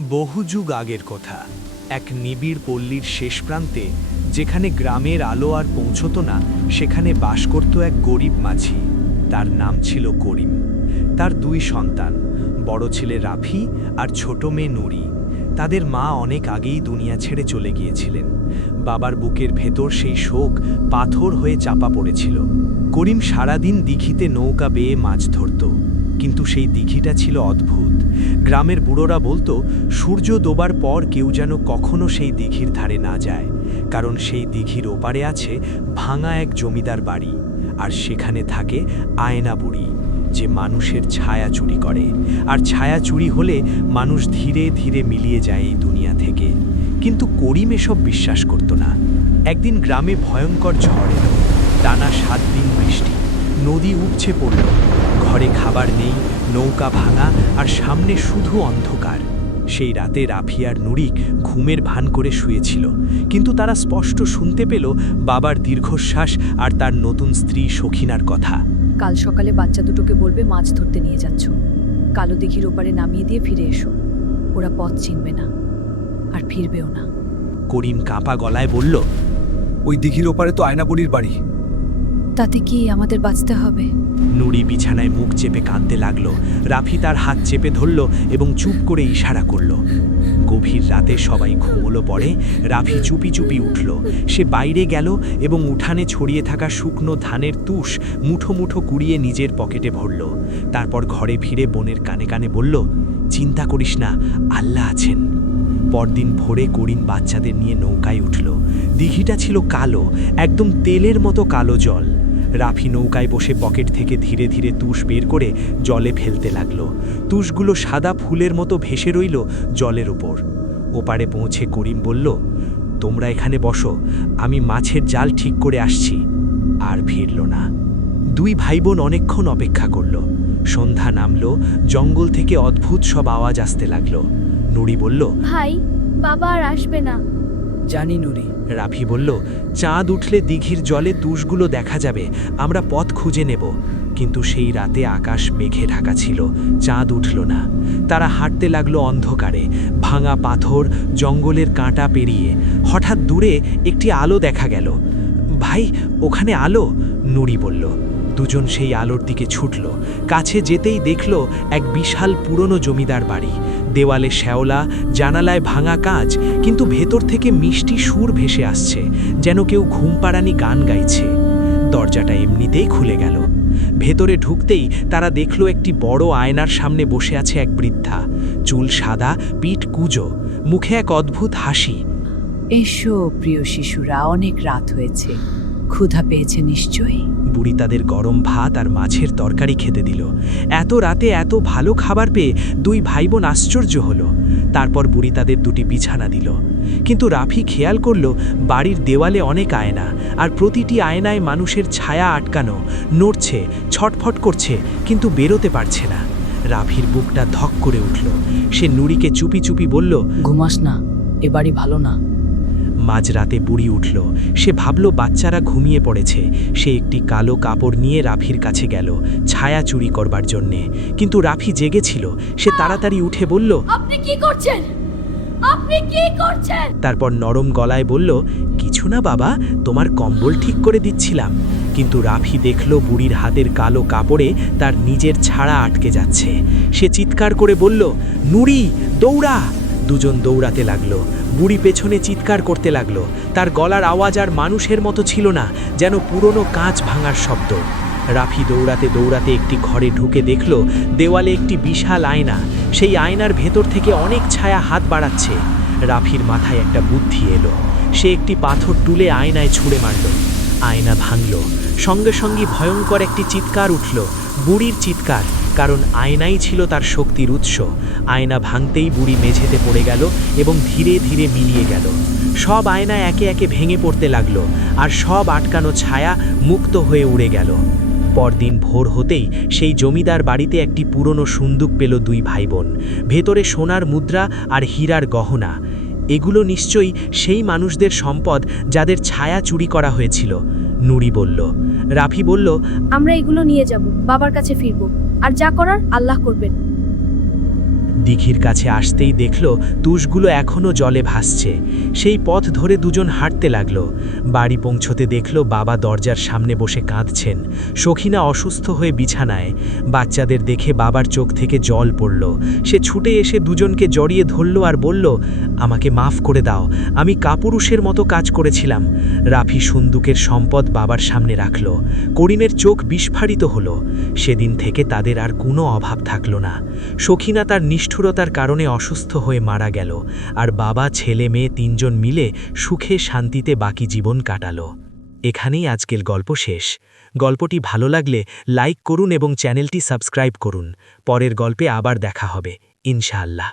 বহু যুগ আগের কথা, এক নিবিড় পল্লীর শেষ প্রান্তে, যেখানে গ্রামের আলো আর পৌঁছত না, সেখানে বাস করত এক গরিব মাঝি। তার নাম ছিল করিম। তার দুই সন্তান, বড় ছেলে রাফি আর ছোট মেয়ে নুরি। তাদের মা অনেক আগেই দুনিয়া ছেড়ে চলে গিয়েছিলেন। বাবার বুকের ভেতর সেই শোক পাথর হয়ে চাপা পড়েছিল। করিম সারাদিন দিঘিতে নৌকা বেয়ে মাছ ধরত, কিন্তু সেই দিঘিটা ছিল অদ্ভুত। গ্রামের বুড়োরা বলতো, সূর্য ডোবার পর কেউ যেন কখনো সেই দিঘির ধারে না যায়, কারণ সেই দিঘির ওপারে আছে ভাঙা এক জমিদার বাড়ি, আর সেখানে থাকে আয়না বুড়ি, যে মানুষের ছায়া চুরি করে। আর ছায়া চুরি হলে মানুষ ধীরে ধীরে মিলিয়ে যায় এই দুনিয়া থেকে। কিন্তু করিম এসব বিশ্বাস করত না। একদিন গ্রামে ভয়ঙ্কর ঝড় এলো, টানা 7 দিন বৃষ্টি, নদী উপচে পড়ল, ঘরে খাবার নেই, নৌকা ভাঙা, আর সামনে শুধু অন্ধকার। সেই রাতে রাফি আর নুরি ঘুমের ভান করে শুয়েছিল, কিন্তু তারা স্পষ্ট শুনতে পেল বাবার দীর্ঘশ্বাস আর তার নতুন স্ত্রী সখিনার কথা। কাল সকালে বাচ্চা দুটোকে বলবে মাছ ধরতে নিয়ে যাচ্ছ, কালো দিঘির ওপারে নামিয়ে দিয়ে ফিরে এসো। ওরা পথ চিনবে না আর ফিরবেও না। করিম কাঁপা গলায় বলল, ওই দিঘির ওপারে তো আয়নাপুরীর বাড়ি। তাতে কি আমাদের বাঁচতে হবে? নুরি বিছানায় মুখ চেপে কাঁদতে লাগলো। রাফি তার হাত চেপে ধরল এবং চুপ করে ইশারা করল। গভীর রাতে সবাই ঘুমোলো পড়ে। রাফি চুপি চুপি উঠল। সে বাইরে গেল এবং উঠানে ছড়িয়ে থাকা শুকনো ধানের তুষ মুঠো মুঠো কুড়িয়ে নিজের পকেটে ভরল। তারপর ঘরে ফিরে বোনের কানে কানে বলল, চিন্তা করিস না, আল্লাহ আছেন। পরদিন ভোরে করিম বাচ্চাদের নিয়ে নৌকায় উঠল। দিঘিটা ছিল কালো, একদম তেলের মতো কালো জল। রাফি নৌকায় বসে পকেট থেকে ধীরে ধীরে তুষ বের করে জলে ফেলতে লাগলো। তুষগুলো সাদা ফুলের মতো ভেসে রইল জলের ওপর। ওপারে পৌঁছে করিম বলল, তোমরা এখানে বসো, আমি মাছের জাল ঠিক করে আসছি। আর ফিরল না। দুই ভাই বোন অনেকক্ষণ অপেক্ষা করল। সন্ধ্যা নামলো, জঙ্গল থেকে অদ্ভুত সব আওয়াজ আসতে লাগলো। নুরি বলল, ভাই, বাবা আর আসবে না। জানি নুরি। রাফি বলল, চাঁদ উঠলে দিঘির জলে তুষগুলো দেখা যাবে, আমরা পথ খুঁজে নেব। কিন্তু সেই রাতে আকাশ মেঘে ঢাকা ছিল, চাঁদ উঠল না। তারা হাঁটতে লাগলো অন্ধকারে, ভাঙা পাথর, জঙ্গলের কাঁটা পেরিয়ে। হঠাৎ দূরে একটি আলো দেখা গেল। ভাই, ওখানে আলো, নুরি বলল। দুজন সেই আলোর দিকে ছুটল। কাছে যেতেই দেখল এক বিশাল পুরনো জমিদার বাড়ি। দেওয়ালে শ্যাওলা, জানালায় ভাঙা কাঁচ, কিন্তু ভেতর থেকে মিষ্টি সুর ভেসে আসছে, যেন কেউ ঘুমপাড়ানি গান গাইছে। দরজাটা এমনিতেই খুলে গেল। ভেতরে ঢুকতেই তারা দেখল একটি বড় আয়নার সামনে বসে আছে এক বৃদ্ধা। চুল সাদা, পিঠ কুঁজো, মুখে এক অদ্ভুত হাসি। এসো প্রিয় শিশুরা, অনেক রাত হয়েছে, ক্ষুধা পেয়েছে নিশ্চয়ই। বুড়ি তাদের গরম ভাত আর মাছের তরকারি খেতে দিল। এত রাতে এত ভালো খাবার পেয়ে দুই ভাই বোন আশ্চর্য হলো। তারপর বুড়ি তাদের দুটি বিছানা দিল। কিন্তু রাফি খেয়াল করল বাড়ির দেওয়ালে অনেক আয়না, আর প্রতিটি আয়নায় মানুষের ছায়া আটকানো, নড়ছে, ছটফট করছে, কিন্তু বেরোতে পারছে না। রাফির বুকটা ধক করে উঠল। সে নুরিকে চুপি চুপি বলল, ঘুমাস না, এ বাড়ি ভালো না। মাঝরাতে বুড়ি উঠল। সে ভাবল বাচ্চারা ঘুমিয়ে পড়েছে। সে একটি কালো কাপড় নিয়ে রাফির কাছে গেল, ছায়া চুরি করবার জন্যে। কিন্তু রাফি জেগেছিল। সে তাড়াতাড়ি উঠে বলল, আপনি কি করছেন? আপনি কি করছেন? তারপর নরম গলায় বলল, কিছু না বাবা, তোমার কম্বল ঠিক করে দিচ্ছিলাম। কিন্তু রাফি দেখল বুড়ির হাতের কালো কাপড়ে তার নিজের ছাড়া আটকে যাচ্ছে। সে চিৎকার করে বলল, নুরি, দৌড়া! দুজন দৌড়াতে লাগলো। বুড়ি পেছনে চিৎকার করতে লাগলো। তার গলার আওয়াজ আর মানুষের মতো ছিল না, যেন পুরনো কাঁচ ভাঙার শব্দ। রাফি দৌড়াতে দৌড়াতে একটি ঘরে ঢুকে দেখল দেওয়ালে একটি বিশাল আয়না। সেই আয়নার ভেতর থেকে অনেক ছায়া হাত বাড়াচ্ছে। রাফির মাথায় একটা বুদ্ধি এলো। সে একটি পাথর তুলে আয়নায় ছুঁড়ে মারল। আয়না ভাঙল। সঙ্গে সঙ্গে ভয়ঙ্কর একটি চিৎকার উঠল, বুড়ির চিৎকার, কারণ আয়নাই ছিল তার শক্তির উৎস। আয়না ভাঙতেই বুড়ি মেঝেতে পড়ে গেল এবং ধীরে ধীরে মিলিয়ে গেল। সব আয়না একে একে ভেঙে পড়তে লাগলো, আর সব আটকানো ছায়া মুক্ত হয়ে উড়ে গেল। পরদিন ভোর হতেই সেই জমিদার বাড়িতে একটি পুরনো সুন্দুক পেল দুই ভাই বোন। ভেতরে সোনার মুদ্রা আর হীরার গহনা। এগুলো নিশ্চয়ই সেই মানুষদের সম্পদ যাদের ছায়া চুরি করা হয়েছিল, নুরি বলল। রাফি বলল, আমরা এগুলো নিয়ে যাব, বাবার কাছে ফিরব, আর যা করার আল্লাহ করবেন। দিঘির কাছে আসতেই দেখল তুষগুলো এখনও জলে ভাসছে। সেই পথ ধরে দুজন হাঁটতে লাগলো। বাড়ি পৌঁছতে দেখল বাবা দরজার সামনে বসে কাঁদছেন। সখিনা অসুস্থ হয়ে বিছানায়। বাচ্চাদের দেখে বাবার চোখ থেকে জল পড়ল। সে ছুটে এসে দুজনকে জড়িয়ে ধরল আর বলল, আমাকে মাফ করে দাও, আমি কাপুরুষের মতো কাজ করেছিলাম। রাফি সুন্দুকের সম্পদ বাবার সামনে রাখল। করিমের চোখ বিস্ফারিত হলো। সেদিন থেকে তাদের আর কোনো অভাব থাকল না। সখিনা তার নিষ্ঠুরতার কারণে অসুস্থ হয়ে মারা গেল, আর বাবা ছেলে মেয়ে তিনজন মিলে সুখে শান্তিতে বাকি জীবন কাটালো। এখানেই আজকের গল্প শেষ। গল্পটি ভালো লাগলে লাইক করুন এবং চ্যানেলটি সাবস্ক্রাইব করুন। পরের গল্পে আবার দেখা হবে ইনশাআল্লাহ।